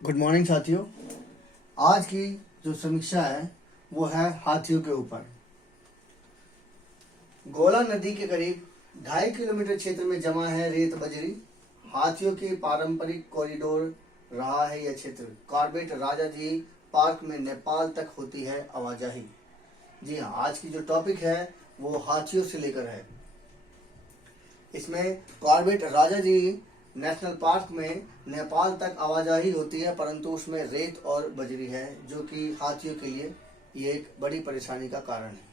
Good morning साथियों। आज की जो समीक्षा है वो है हाथियों के ऊपर। गोला नदी के करीब 2.5 किलोमीटर क्षेत्र में जमा है रेत बजरी। हाथियों की पारंपरिक कॉरिडोर रहा है यह क्षेत्र। कॉर्बेट राजाजी पार्क में नेपाल तक होती है आवाजाही। जी हाँ, आज की जो टॉपिक है वो हाथियों से लेकर है। इसमें कॉर्बेट राजाजी नेशनल पार्क में नेपाल तक आवाजाही होती है, परंतु उसमें रेत और बजरी है जो कि हाथियों के लिए ये एक बड़ी परेशानी का कारण है।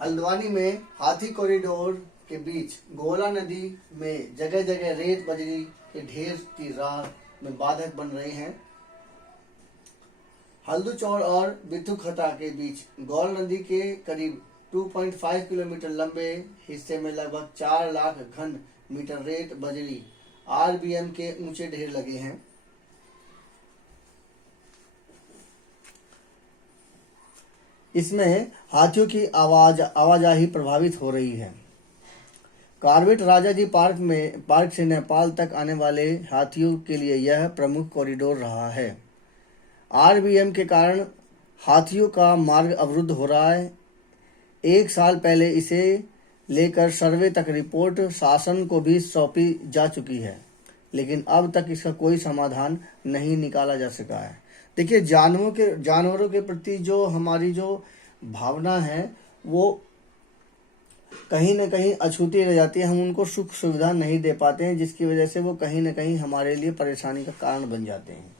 हल्द्वानी में हाथी कॉरिडोर के बीच गोला नदी में जगह जगह रेत बजरी के ढेर की राह में बाधक बन रहे हैं। हल्दूचौड़ और बिथुखता के बीच गौल नदी के करीब 2.5 किलोमीटर लंबे हिस्से में लगभग 4 लाख घन मीटर रेत बजरी आरबीएम के ऊंचे ढेर लगे हैं। इसमें हाथियों की आवाजाही प्रभावित हो रही है। कॉर्बेट राजाजी पार्क से नेपाल तक आने वाले हाथियों के लिए यह प्रमुख कॉरिडोर रहा है। आरबीएम के कारण हाथियों का मार्ग अवरुद्ध हो रहा है। 1 साल पहले इसे लेकर सर्वे तक रिपोर्ट शासन को भी सौंपी जा चुकी है, लेकिन अब तक इसका कोई समाधान नहीं निकाला जा सका है। देखिए, जानवरों के प्रति जो हमारी जो भावना है वो कहीं ना कहीं अछूती रह जाती है। हम उनको सुख सुविधा नहीं दे पाते हैं, जिसकी वजह से वो कहीं ना कहीं हमारे लिए परेशानी का कारण बन जाते हैं।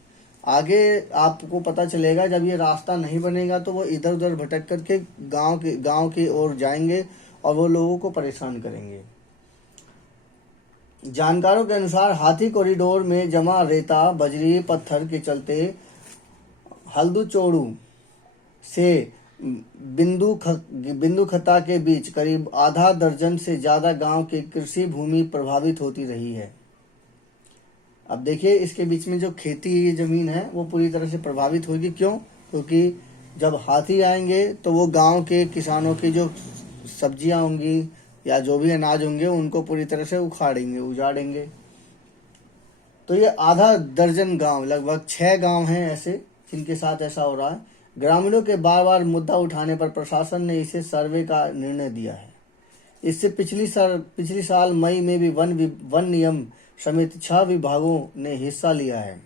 आगे आपको पता चलेगा, जब ये रास्ता नहीं बनेगा तो वो इधर उधर भटक करके गांव की ओर जाएंगे और वो लोगों को परेशान करेंगे। जानकारों के अनुसार हाथी कॉरिडोर में जमा रेता बजरी पत्थर के चलते हल्दूचौड़ से बिंदुखता के बीच करीब आधा दर्जन से ज्यादा गांव की कृषि भूमि प्रभावित होती रही है। अब देखिए, इसके बीच में जो खेती जमीन है वो पूरी तरह से प्रभावित होगी। क्यों? क्योंकि जब हाथी आएंगे तो वो गांव के किसानों की जो सब्जियां होंगी या जो भी अनाज होंगे उनको पूरी तरह से उजाड़ेंगे। तो ये आधा दर्जन गांव, लगभग 6 गांव हैं ऐसे जिनके साथ ऐसा हो रहा है। ग्रामीणों के बार बार मुद्दा उठाने पर प्रशासन ने इसे सर्वे का निर्णय दिया है। इससे पिछली साल मई में भी वन नियम समेत 6 विभागों ने हिस्सा लिया है।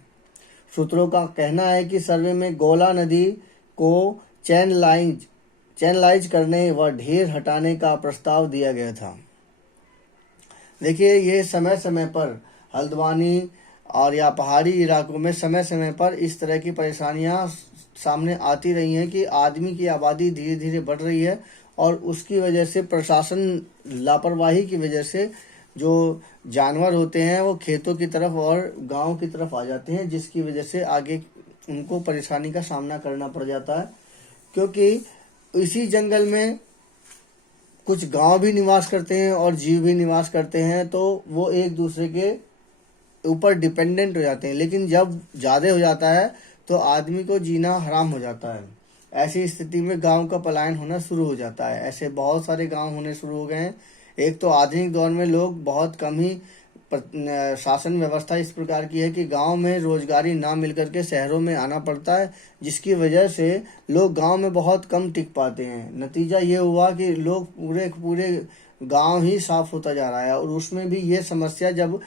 सूत्रों का कहना है कि सर्वे में गोला नदी को चैनलाइज करने व ढेर हटाने का प्रस्ताव दिया गया था। देखिए, ये समय समय पर हल्द्वानी और या पहाड़ी इलाकों में समय समय पर इस तरह की परेशानियां सामने आती रही हैं कि आदमी की आबादी धीरे धीरे बढ़ रही है और उसकी वजह से प्रशासन लापरवाही की वजह से जो जानवर होते हैं वो खेतों की तरफ और गांव की तरफ आ जाते हैं, जिसकी वजह से आगे उनको परेशानी का सामना करना पड़ जाता है। क्योंकि इसी जंगल में कुछ गांव भी निवास करते हैं और जीव भी निवास करते हैं, तो वो एक दूसरे के ऊपर डिपेंडेंट हो जाते हैं। लेकिन जब ज़्यादा हो जाता है तो आदमी को जीना हराम हो जाता है। ऐसी स्थिति में गांव का पलायन होना शुरू हो जाता है। ऐसे बहुत सारे गांव होने शुरू हो गए हैं। एक तो आधुनिक दौर में लोग बहुत कम ही शासन व्यवस्था इस प्रकार की है कि गांव में रोजगारी ना मिलकर के शहरों में आना पड़ता है, जिसकी वजह से लोग गांव में बहुत कम टिक पाते हैं। नतीजा ये हुआ कि लोग पूरे गांव ही साफ होता जा रहा है। और उसमें भी ये समस्या जब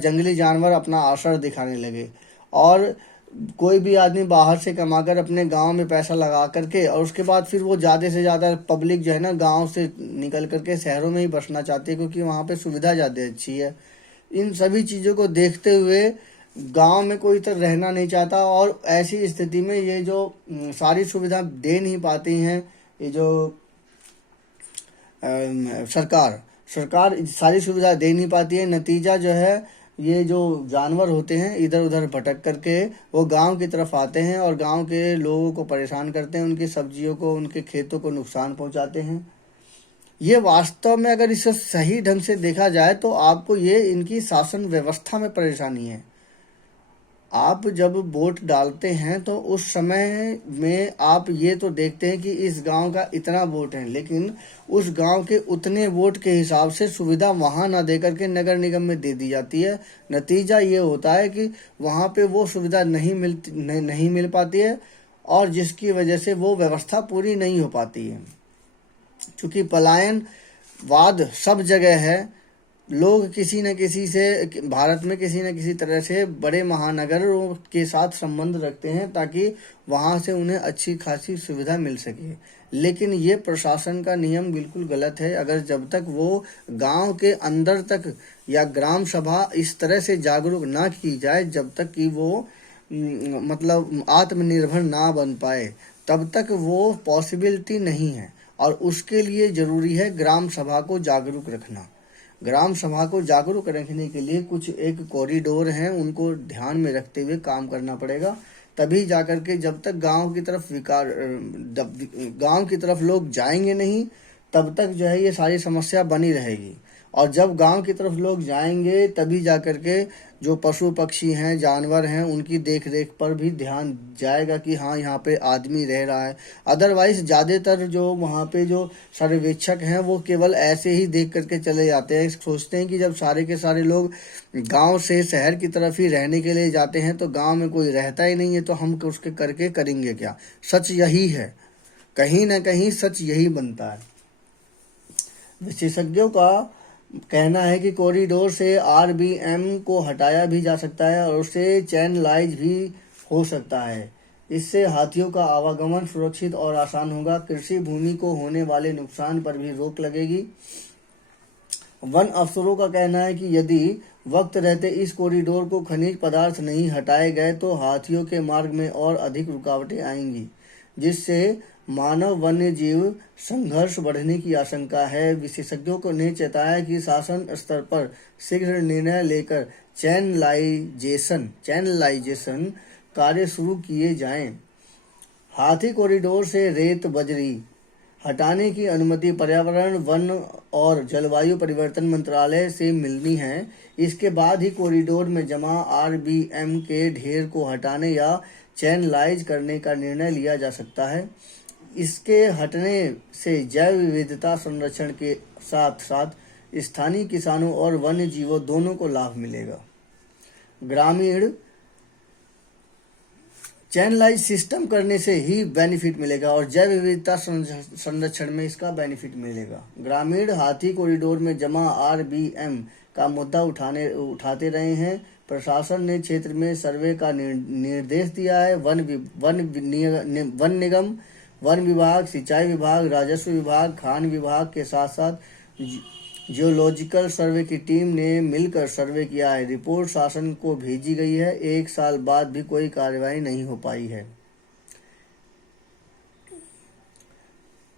जंगली जानवर अपना आश्रय दिखाने लगे और कोई भी आदमी बाहर से कमाकर अपने गांव में पैसा लगा करके और उसके बाद फिर वो ज़्यादा से ज़्यादा पब्लिक जो है ना गांव से निकल करके शहरों में ही बसना चाहती है, क्योंकि वहाँ पे सुविधा ज़्यादा अच्छी है। इन सभी चीज़ों को देखते हुए गांव में कोई तरह रहना नहीं चाहता और ऐसी स्थिति में ये जो सारी सुविधा दे नहीं पाती हैं, ये जो सरकार सारी सुविधा दे नहीं पाती है। नतीजा जो है, ये जो जानवर होते हैं इधर उधर भटक करके वो गांव की तरफ आते हैं और गांव के लोगों को परेशान करते हैं, उनकी सब्जियों को, उनके खेतों को नुकसान पहुंचाते हैं। ये वास्तव में अगर इसे सही ढंग से देखा जाए तो आपको ये इनकी शासन व्यवस्था में परेशानी है। आप जब वोट डालते हैं तो उस समय में आप ये तो देखते हैं कि इस गांव का इतना वोट है, लेकिन उस गांव के उतने वोट के हिसाब से सुविधा वहां ना दे करके नगर निगम में दे दी जाती है। नतीजा ये होता है कि वहां पे वो सुविधा नहीं मिल पाती है, और जिसकी वजह से वो व्यवस्था पूरी नहीं हो पाती है। क्योंकि पलायनवाद सब जगह है, लोग किसी न किसी से, भारत में किसी न किसी तरह से बड़े महानगरों के साथ संबंध रखते हैं ताकि वहाँ से उन्हें अच्छी खासी सुविधा मिल सके। लेकिन ये प्रशासन का नियम बिल्कुल गलत है। अगर जब तक वो गांव के अंदर तक या ग्राम सभा इस तरह से जागरूक ना की जाए, जब तक कि वो मतलब आत्मनिर्भर ना बन पाए, तब तक वो पॉसिबिलिटी नहीं है। और उसके लिए ज़रूरी है ग्राम सभा को जागरूक रखना। ग्राम सभा को जागरूक रखने के लिए कुछ एक कॉरिडोर हैं, उनको ध्यान में रखते हुए काम करना पड़ेगा। तभी जाकर के, जब तक गांव की तरफ लोग जाएंगे नहीं, तब तक जो है ये सारी समस्या बनी रहेगी। और जब गांव की तरफ लोग जाएंगे तभी जाकर के जो पशु पक्षी हैं, जानवर हैं, उनकी देख रेख पर भी ध्यान जाएगा कि हाँ यहाँ पे आदमी रह रहा है। अदरवाइज ज़्यादातर जो वहाँ पे जो सर्वेक्षक हैं वो केवल ऐसे ही देख करके चले जाते हैं, सोचते हैं कि जब सारे के सारे लोग गांव से शहर की तरफ ही रहने के लिए जाते हैं तो गांव में कोई रहता ही नहीं है, तो हम उसके करके करेंगे क्या। सच यही है, कहीं ना कहीं सच यही बनता है। विशेषज्ञों का कहना है कि कॉरिडोर से आरबीएम को हटाया भी जा सकता है और उससे चैनलाइज भी हो सकता है। इससे हाथियों का आवागमन सुरक्षित और आसान होगा। कृषि भूमि को होने वाले नुकसान पर भी रोक लगेगी। वन अफसरों का कहना है कि यदि वक्त रहते इस कॉरिडोर को खनिज पदार्थ नहीं हटाए गए तो हाथियों के मार्ग में और अधिक रुकावटें आएंगी, जिससे मानव वन्य जीव संघर्ष बढ़ने की आशंका है। विशेषज्ञों ने चेताया कि शासन स्तर पर शीघ्र निर्णय लेकर चैनलाइजेशन कार्य शुरू किए जाएं। हाथी कॉरिडोर से रेत बजरी हटाने की अनुमति पर्यावरण, वन और जलवायु परिवर्तन मंत्रालय से मिलनी है। इसके बाद ही कॉरिडोर में जमा आरबीएम के ढेर को हटाने या चैनलाइज करने का निर्णय लिया जा सकता है। इसके हटने से जैव विविधता संरक्षण के साथ साथ स्थानीय किसानों और वन्य जीवों दोनों को लाभ मिलेगा। ग्रामीण चैनलाइज सिस्टम करने से ही बेनिफिट मिलेगा और जैव विविधता संरक्षण में इसका बेनिफिट मिलेगा। ग्रामीण हाथी कॉरिडोर में जमा आरबीएम का मुद्दा उठाते रहे हैं। प्रशासन ने क्षेत्र में सर्वे का निर्देश दिया है। वन निगम, वन विभाग, सिंचाई विभाग, राजस्व विभाग, खान विभाग के साथ साथ जियोलॉजिकल सर्वे की टीम ने मिलकर सर्वे किया है। रिपोर्ट शासन को भेजी गई है। 1 साल बाद भी कोई कार्रवाई नहीं हो पाई है।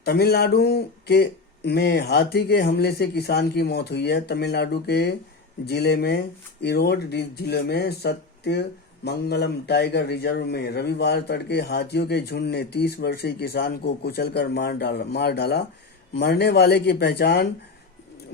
तमिलनाडु के में हाथी के हमले से किसान की मौत हुई है। तमिलनाडु के जिले में इरोड जिले में सत्यमंगलम टाइगर रिजर्व में रविवार तड़के हाथियों के झुंड ने 30 वर्षीय किसान को कुचलकर मार डाला। मरने वाले की पहचान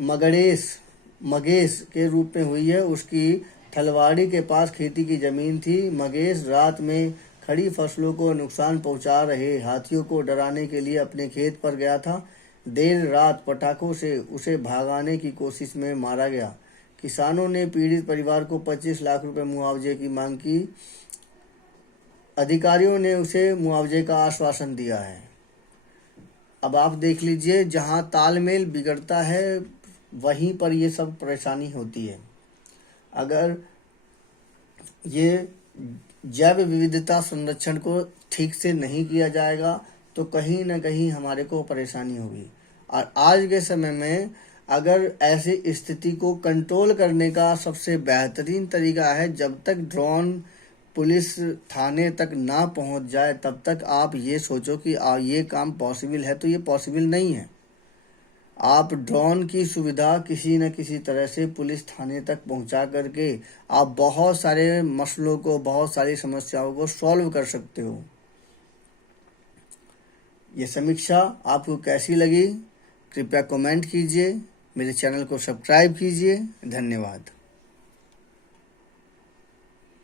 मगेश के रूप में हुई है। उसकी थलवाड़ी के पास खेती की जमीन थी। मगेश रात में खड़ी फसलों को नुकसान पहुंचा रहे हाथियों को डराने के लिए अपने खेत पर गया था। देर रात पटाखों से उसे भगाने की कोशिश में मारा गया। किसानों ने पीड़ित परिवार को 25 लाख रुपए मुआवजे की मांग की। अधिकारियों ने उसे मुआवजे का आश्वासन दिया है। अब आप देख लीजिए, जहां तालमेल बिगड़ता है वहीं पर ये सब परेशानी होती है। अगर ये जैव विविधता संरक्षण को ठीक से नहीं किया जाएगा तो कहीं ना कहीं हमारे को परेशानी होगी। और आज के समय में अगर ऐसी स्थिति को कंट्रोल करने का सबसे बेहतरीन तरीका है, जब तक ड्रोन पुलिस थाने तक ना पहुंच जाए तब तक आप ये सोचो कि ये काम पॉसिबल है, तो ये पॉसिबल नहीं है। आप ड्रोन की सुविधा किसी न किसी तरह से पुलिस थाने तक पहुंचा करके आप बहुत सारे मसलों को, बहुत सारी समस्याओं को सॉल्व कर सकते हो। ये समीक्षा आपको कैसी लगी कृपया कमेंट कीजिए। मेरे चैनल को सब्सक्राइब कीजिए। धन्यवाद।